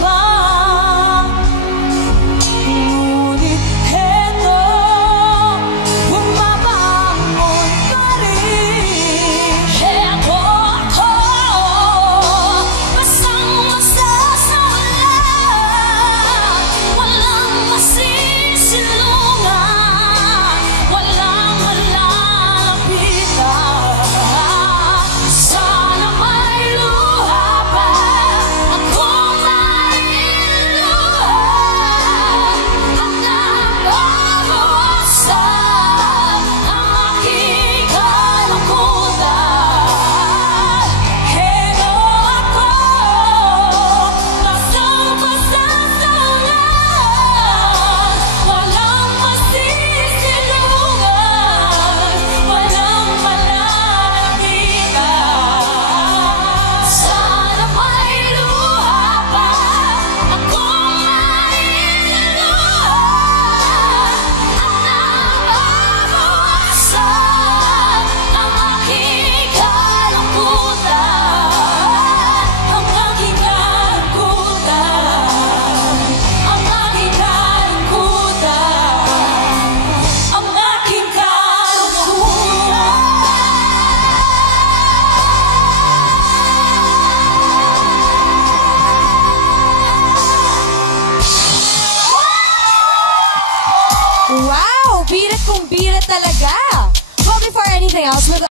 pa. Ngunit heto, bumabangon pa rin. Heto ako, basang-basa sa ulan. Walang masisilungan, walang malalapitan. Sana may luha pa akong mailuhan at nababawasan ang aking kalungkutan. Heto ako, basang-basa sa ulan. Walang masisilungan, walang malalapitan. Sana may luha pa akong mailuhan at nababawasan ang aking kalungkutan. Ang aking kalungkutan, ang aking kalungkutan, ang aking kalungkutan. Wow! Birit kung birit talaga! Well, before anything else, we'd